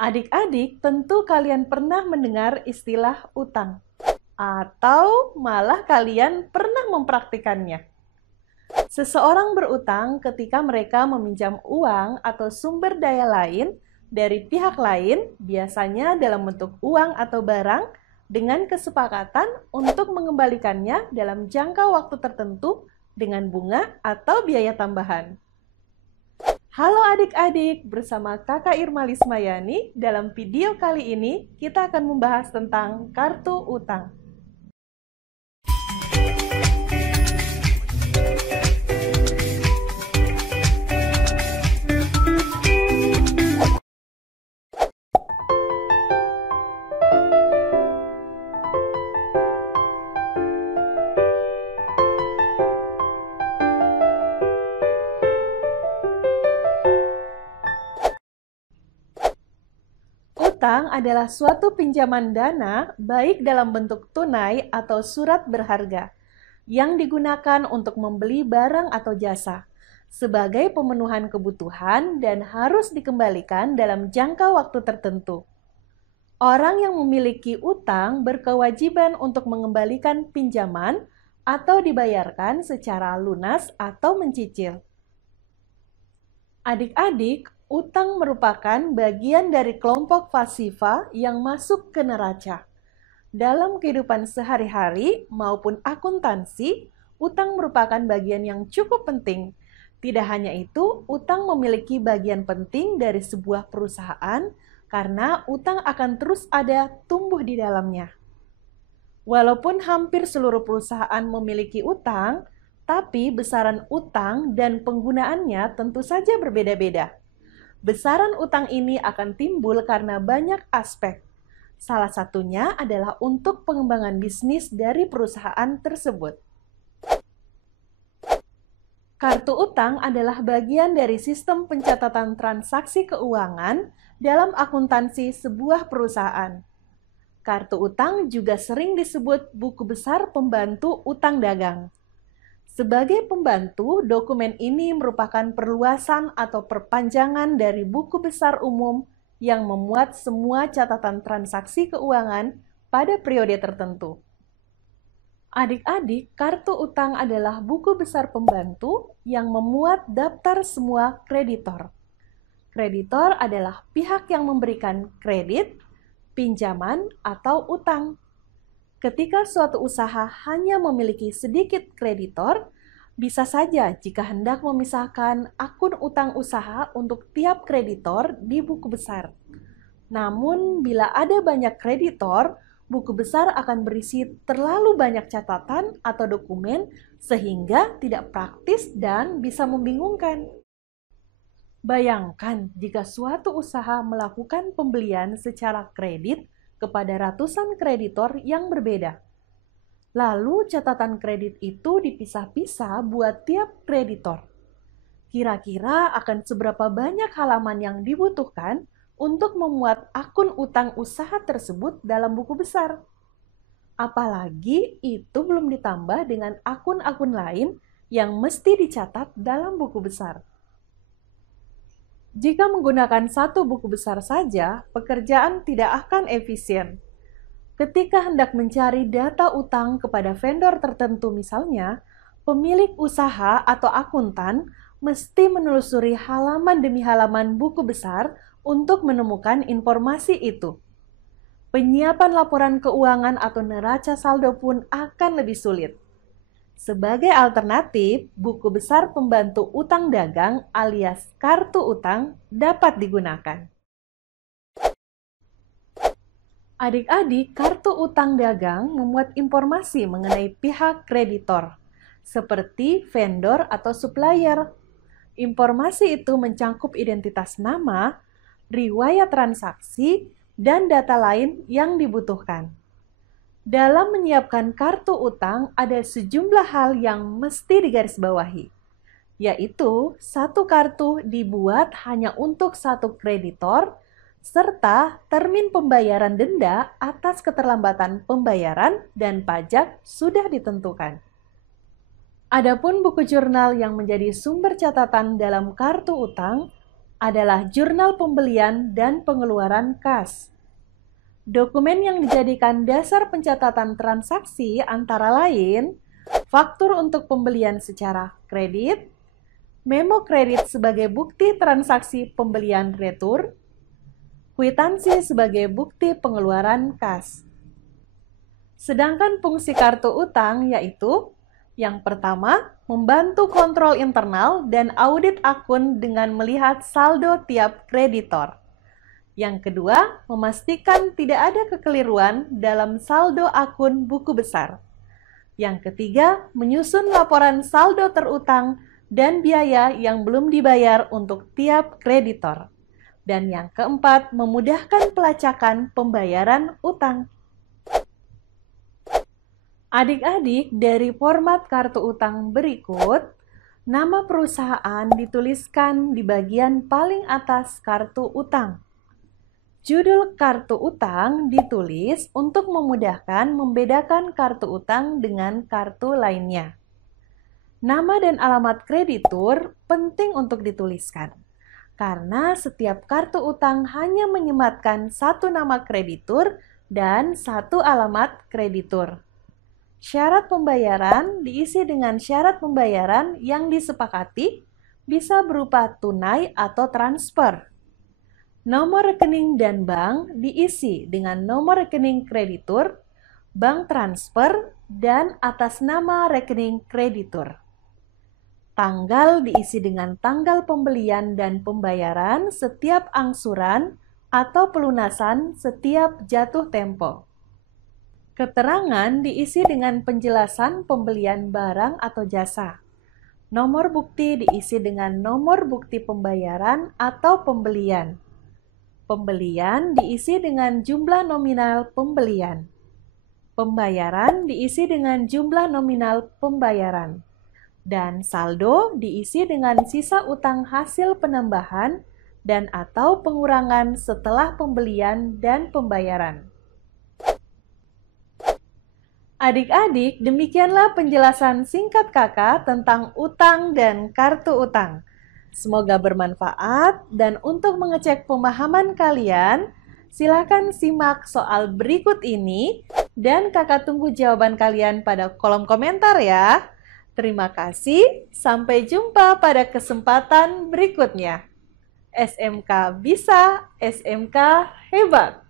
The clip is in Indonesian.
Adik-adik, tentu kalian pernah mendengar istilah utang, atau malah kalian pernah mempraktikannya. Seseorang berutang ketika mereka meminjam uang atau sumber daya lain dari pihak lain, biasanya dalam bentuk uang atau barang, dengan kesepakatan untuk mengembalikannya dalam jangka waktu tertentu dengan bunga atau biaya tambahan. Halo adik-adik, bersama Kakak Irma Lismayani. Dalam video kali ini, kita akan membahas tentang kartu utang. Utang adalah suatu pinjaman dana, baik dalam bentuk tunai atau surat berharga, yang digunakan untuk membeli barang atau jasa, sebagai pemenuhan kebutuhan dan harus dikembalikan dalam jangka waktu tertentu. Orang yang memiliki utang berkewajiban untuk mengembalikan pinjaman atau dibayarkan secara lunas atau mencicil. Adik-adik, utang merupakan bagian dari kelompok pasifa yang masuk ke neraca. Dalam kehidupan sehari-hari maupun akuntansi, utang merupakan bagian yang cukup penting. Tidak hanya itu, utang memiliki bagian penting dari sebuah perusahaan karena utang akan terus ada tumbuh di dalamnya. Walaupun hampir seluruh perusahaan memiliki utang, tapi besaran utang dan penggunaannya tentu saja berbeda-beda. Besaran utang ini akan timbul karena banyak aspek. Salah satunya adalah untuk pengembangan bisnis dari perusahaan tersebut. Kartu utang adalah bagian dari sistem pencatatan transaksi keuangan dalam akuntansi sebuah perusahaan. Kartu utang juga sering disebut buku besar pembantu utang dagang. Sebagai pembantu, dokumen ini merupakan perluasan atau perpanjangan dari buku besar umum yang memuat semua catatan transaksi keuangan pada periode tertentu. Adik-adik, kartu utang adalah buku besar pembantu yang memuat daftar semua kreditor. Kreditor adalah pihak yang memberikan kredit, pinjaman, atau utang. Ketika suatu usaha hanya memiliki sedikit kreditor, bisa saja jika hendak memisahkan akun utang usaha untuk tiap kreditor di buku besar. Namun, bila ada banyak kreditor, buku besar akan berisi terlalu banyak catatan atau dokumen sehingga tidak praktis dan bisa membingungkan. Bayangkan jika suatu usaha melakukan pembelian secara kredit kepada ratusan kreditor yang berbeda. Lalu catatan kredit itu dipisah-pisah buat tiap kreditor. Kira-kira akan seberapa banyak halaman yang dibutuhkan untuk memuat akun utang usaha tersebut dalam buku besar? Apalagi itu belum ditambah dengan akun-akun lain yang mesti dicatat dalam buku besar. Jika menggunakan satu buku besar saja, pekerjaan tidak akan efisien. Ketika hendak mencari data utang kepada vendor tertentu misalnya, pemilik usaha atau akuntan mesti menelusuri halaman demi halaman buku besar untuk menemukan informasi itu. Penyiapan laporan keuangan atau neraca saldo pun akan lebih sulit. Sebagai alternatif, buku besar pembantu utang dagang alias kartu utang dapat digunakan. Adik-adik, kartu utang dagang memuat informasi mengenai pihak kreditor, seperti vendor atau supplier. Informasi itu mencangkup identitas nama, riwayat transaksi, dan data lain yang dibutuhkan. Dalam menyiapkan kartu utang, ada sejumlah hal yang mesti digarisbawahi, yaitu satu kartu dibuat hanya untuk satu kreditor, serta termin pembayaran denda atas keterlambatan pembayaran dan pajak sudah ditentukan. Adapun buku jurnal yang menjadi sumber catatan dalam kartu utang adalah jurnal pembelian dan pengeluaran kas. Dokumen yang dijadikan dasar pencatatan transaksi antara lain faktur untuk pembelian secara kredit, memo kredit sebagai bukti transaksi pembelian retur, kwitansi sebagai bukti pengeluaran kas. Sedangkan fungsi kartu utang yaitu yang pertama, membantu kontrol internal dan audit akun dengan melihat saldo tiap kreditor. Yang kedua, memastikan tidak ada kekeliruan dalam saldo akun buku besar. Yang ketiga, menyusun laporan saldo terutang dan biaya yang belum dibayar untuk tiap kreditor. Dan yang keempat, memudahkan pelacakan pembayaran utang. Adik-adik, dari format kartu utang berikut, nama perusahaan dituliskan di bagian paling atas kartu utang. Judul kartu utang ditulis untuk memudahkan membedakan kartu utang dengan kartu lainnya. Nama dan alamat kreditur penting untuk dituliskan, karena setiap kartu utang hanya menyematkan satu nama kreditur dan satu alamat kreditur. Syarat pembayaran diisi dengan syarat pembayaran yang disepakati, bisa berupa tunai atau transfer. Nomor rekening dan bank diisi dengan nomor rekening kreditur, bank transfer, dan atas nama rekening kreditur. Tanggal diisi dengan tanggal pembelian dan pembayaran setiap angsuran atau pelunasan setiap jatuh tempo. Keterangan diisi dengan penjelasan pembelian barang atau jasa. Nomor bukti diisi dengan nomor bukti pembayaran atau pembelian. Pembelian diisi dengan jumlah nominal pembelian. Pembayaran diisi dengan jumlah nominal pembayaran. Dan saldo diisi dengan sisa utang hasil penambahan dan atau pengurangan setelah pembelian dan pembayaran. Adik-adik, demikianlah penjelasan singkat Kakak tentang utang dan kartu utang. Semoga bermanfaat, dan untuk mengecek pemahaman kalian, silakan simak soal berikut ini dan Kakak tunggu jawaban kalian pada kolom komentar ya. Terima kasih, sampai jumpa pada kesempatan berikutnya. SMK bisa, SMK hebat.